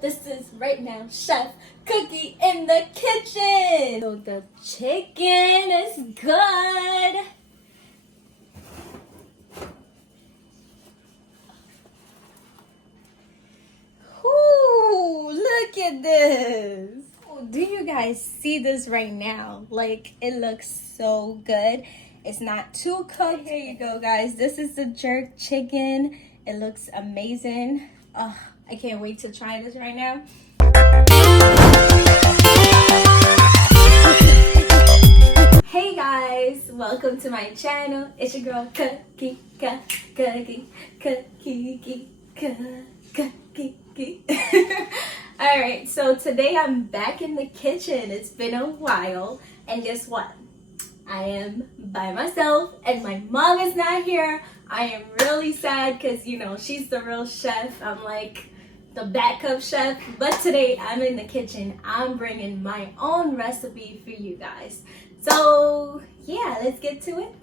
This is right now Chef Cookie in the kitchen. So the chicken is good. Ooh, look at this. Do you guys see this right now? Like, it looks so good. It's not too cooked. Here you go, guys. This is the jerk chicken. It looks amazing. Oh, I can't wait to try this right now. Hey guys, welcome to my channel. It's your girl Cookie. Alright, so today I'm back in the kitchen. It's been a while, and guess what? I am by myself and my mom is not here. I am really sad because, you know, she's the real chef. I'm like the backup chef, but today I'm in the kitchen. I'm bringing my own recipe for you guys. So yeah, let's get to it.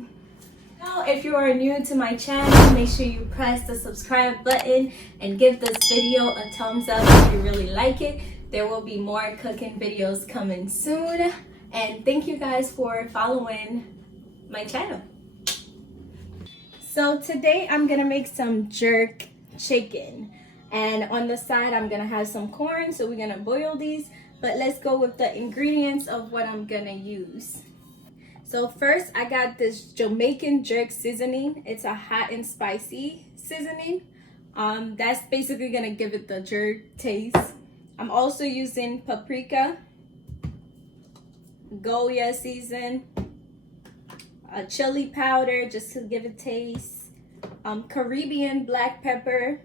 Now, if you are new to my channel, make sure you press the subscribe button and give this video a thumbs up if you really like it. There will be more cooking videos coming soon. And thank you guys for following my channel. So today I'm gonna make some jerk chicken. And on the side I'm gonna have some corn, so we're gonna boil these. But let's go with the ingredients of what I'm gonna use. So first I got this Jamaican jerk seasoning. It's a hot and spicy seasoning. That's basically gonna give it the jerk taste. I'm also using paprika, Goya season, chili powder just to give it taste, Caribbean black pepper,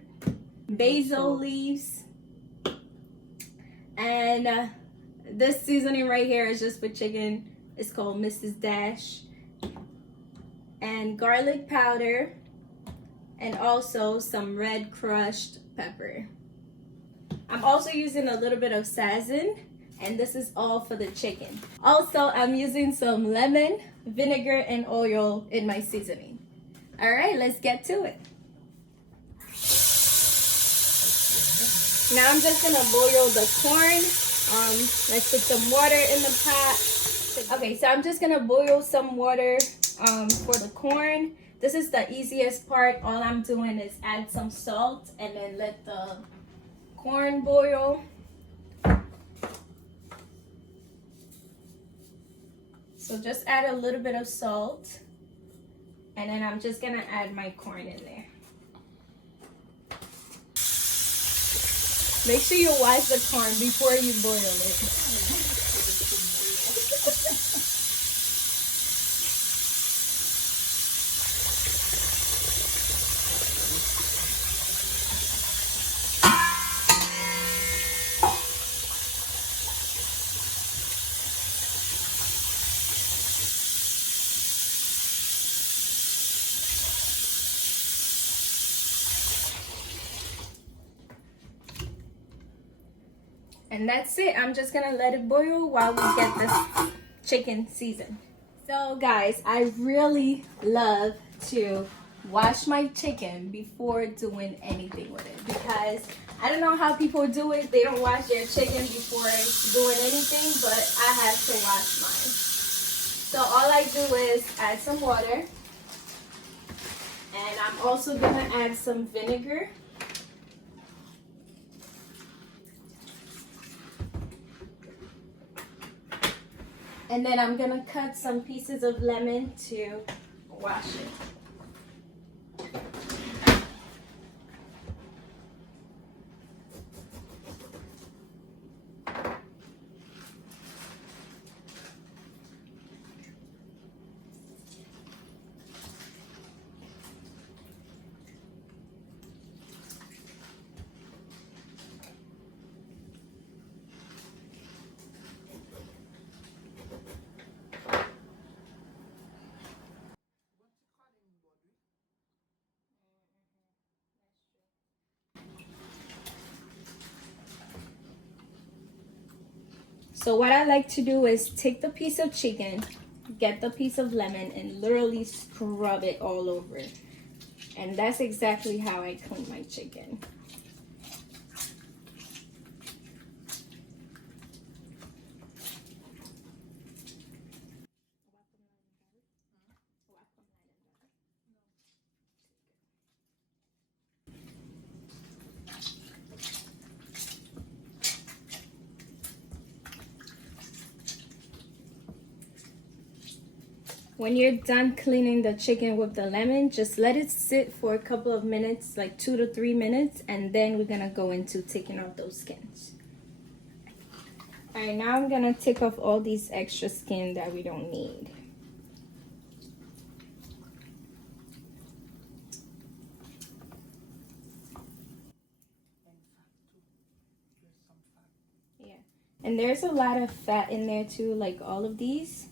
basil leaves, and this seasoning right here is just for chicken. It's called Mrs. Dash, and garlic powder, and also some red crushed pepper. I'm also using a little bit of Sazon, and this is all for the chicken. Also, I'm using some lemon, vinegar, and oil in my seasoning. All right, let's get to it. Now I'm just gonna boil the corn. Let's put some water in the pot. Okay, so I'm just gonna boil some water for the corn. This is the easiest part. All I'm doing is add some salt and then let the corn boil. So just add a little bit of salt, and then I'm just gonna add my corn in there. Make sure you wash the corn before you boil it. And that's it. I'm just gonna let it boil while we get this chicken seasoned. So guys, I really love to wash my chicken before doing anything with it, because I don't know how people do it. They don't wash their chicken before doing anything, but I have to wash mine. So all I do is add some water, and I'm also gonna add some vinegar. And then I'm gonna cut some pieces of lemon to wash it. So what I like to do is take the piece of chicken, get the piece of lemon, and literally scrub it all over. And that's exactly how I clean my chicken. When you're done cleaning the chicken with the lemon, just let it sit for a couple of minutes, like 2 to 3 minutes, and then we're gonna go into taking off those skins. All right, now I'm gonna take off all these extra skin that we don't need. Yeah, and there's a lot of fat in there too, like all of these.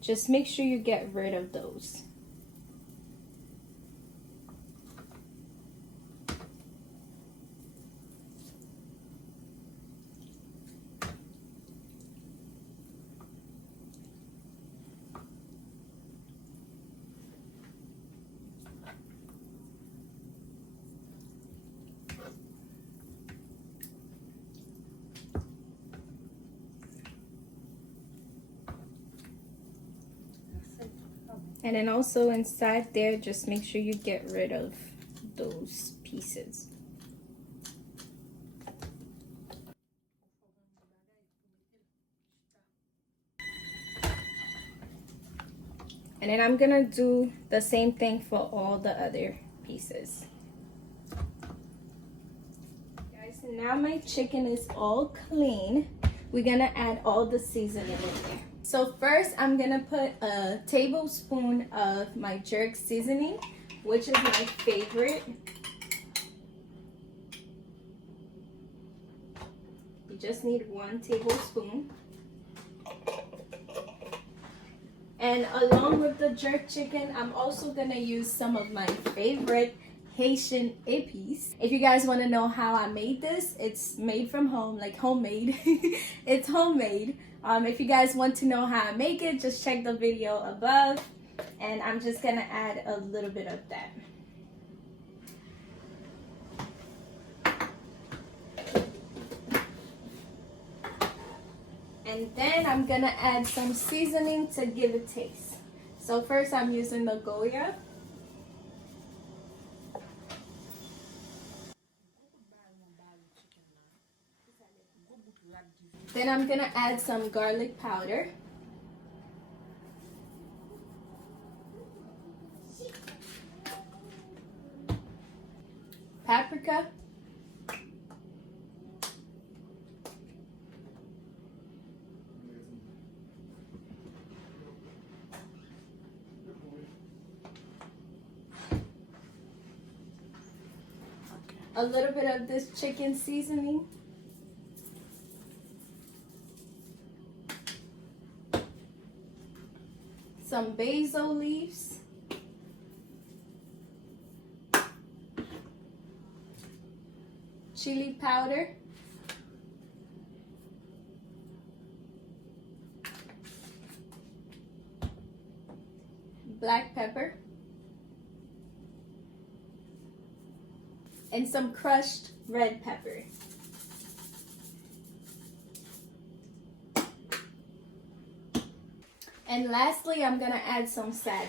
Just make sure you get rid of those. And then also inside there, just make sure you get rid of those pieces. And then I'm gonna do the same thing for all the other pieces. Guys, now my chicken is all clean. We're gonna add all the seasoning in there. So first, I'm gonna put a tablespoon of my jerk seasoning, which is my favorite. You just need 1 tablespoon. And along with the jerk chicken, I'm also gonna use some of my favorite Haitian Epis. If you guys wanna know how I made this, it's made from home, like homemade. It's homemade. If you guys want to know how I make it, just check the video above. And I'm just gonna add a little bit of that. And then I'm gonna add some seasoning to give it taste. So first I'm using the Goya. Then I'm gonna add some garlic powder. Paprika. A little bit of this chicken seasoning. Some basil leaves. Chili powder. Black pepper. And some crushed red pepper. And lastly, I'm gonna add some sazon.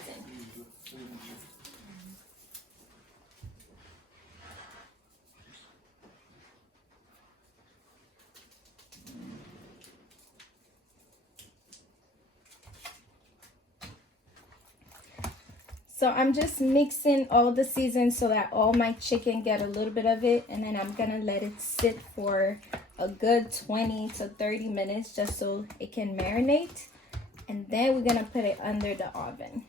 So I'm just mixing all the seasons so that all my chicken get a little bit of it, and then I'm gonna let it sit for a good 20 to 30 minutes just so it can marinate. And then we're gonna put it under the oven.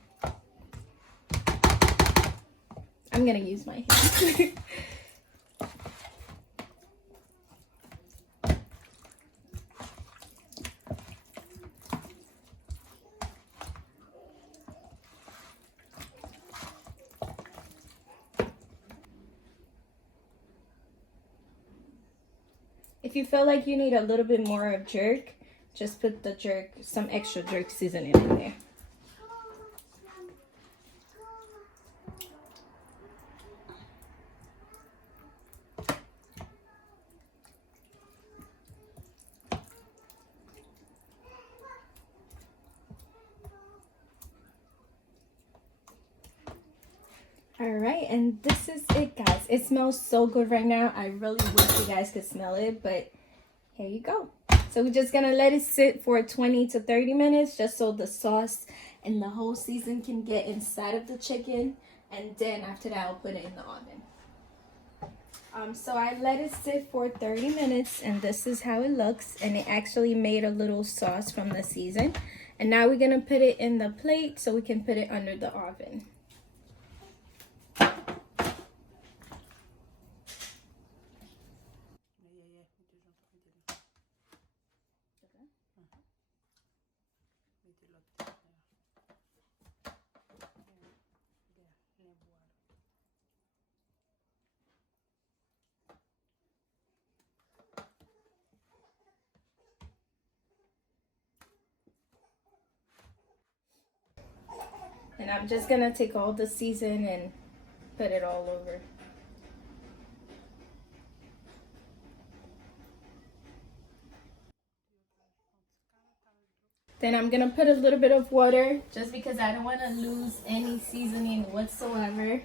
I'm gonna use my hands. If you feel like you need a little bit more of jerk, just put the jerk, some extra jerk seasoning in there. All right, and this is it, guys. It smells so good right now. I really wish you guys could smell it, but here you go. So we're just gonna let it sit for 20 to 30 minutes just so the sauce and the whole season can get inside of the chicken. And then after that, I'll put it in the oven. So I let it sit for 30 minutes, and this is how it looks. And it actually made a little sauce from the season. And now we're gonna put it in the plate so we can put it under the oven. And I'm just gonna take all the season and put it all over. Then I'm gonna put a little bit of water just because I don't want to lose any seasoning whatsoever.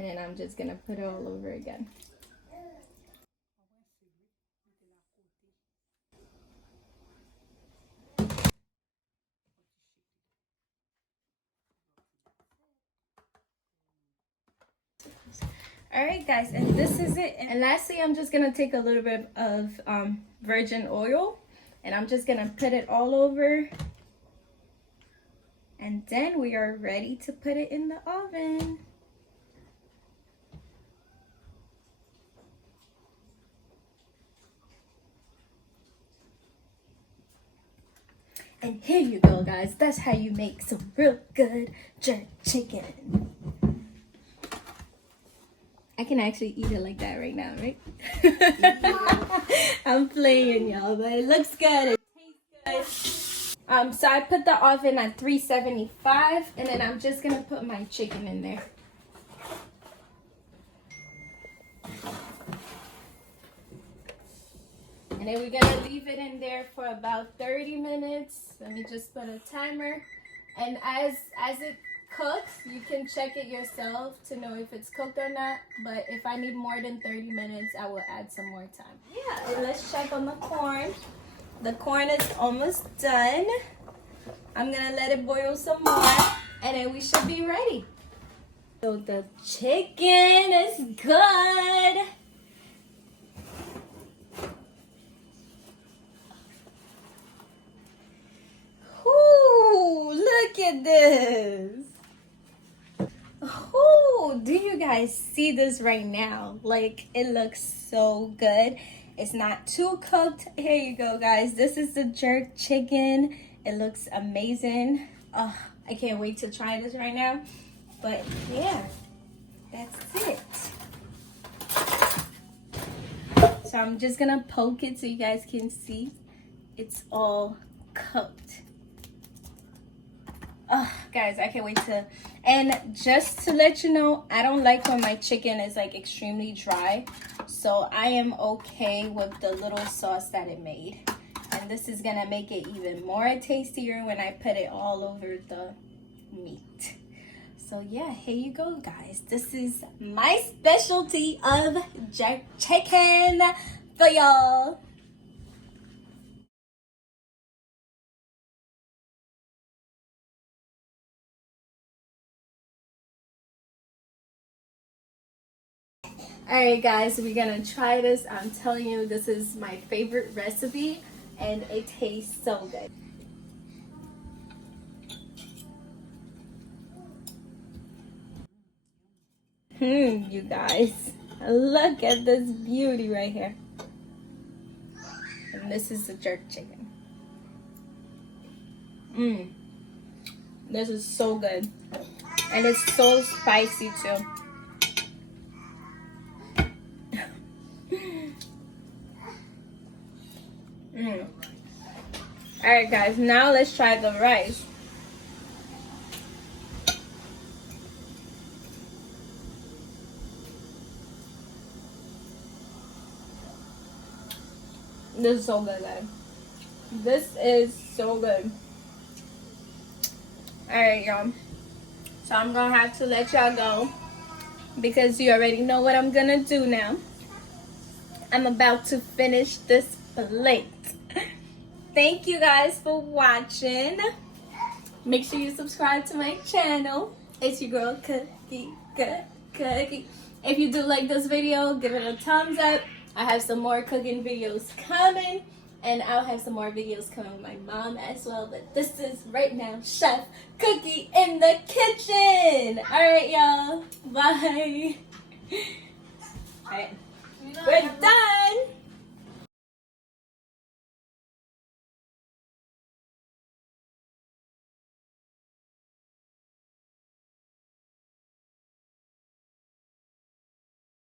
And then I'm just gonna put it all over again. Alright guys, and this is it. And lastly, I'm just gonna take a little bit of virgin oil, and I'm just gonna put it all over, and then we are ready to put it in the oven. And here you go guys, that's how you make some real good jerk chicken. I can actually eat it like that right now, right? I'm playing, y'all, but it looks good. It tastes good. So I put the oven at 375, and then I'm just gonna put my chicken in there. And then we're gonna leave it in there for about 30 minutes. Let me just put a timer. And as it cooks, you can check it yourself to know if it's cooked or not. But if I need more than 30 minutes, I will add some more time. Yeah, and let's check on the corn. The corn is almost done. I'm gonna let it boil some more, and then we should be ready. So the chicken is good. Ooh, look at this. Oh, do you guys see this right now? Like, it looks so good. It's not too cooked. Here you go, guys. This is the jerk chicken. It looks amazing. Oh, I can't wait to try this right now. But yeah, that's it. So I'm just gonna poke it so you guys can see it's all cooked. Oh, guys, I can't wait to. And just to let you know, I don't like when my chicken is like extremely dry. So I am okay with the little sauce that it made. And this is gonna make it even more tastier when I put it all over the meat. So yeah, here you go, guys. This is my specialty of jerk chicken for y'all. Alright guys, we're gonna try this. I'm telling you, this is my favorite recipe and it tastes so good. You guys, look at this beauty right here. And this is the jerk chicken. This is so good. And it's so spicy too. Alright guys, now let's try the rice. This is so good, guys. This is so good. Alright, y'all. So I'm gonna have to let y'all go because you already know what I'm gonna do now. I'm about to finish this plate. Thank you guys for watching. Make sure you subscribe to my channel. It's your girl, Cookie. If you do like this video, give it a thumbs up. I have some more cooking videos coming, and I'll have some more videos coming with my mom as well. But this is right now Chef Cookie in the kitchen. All right, y'all. Bye.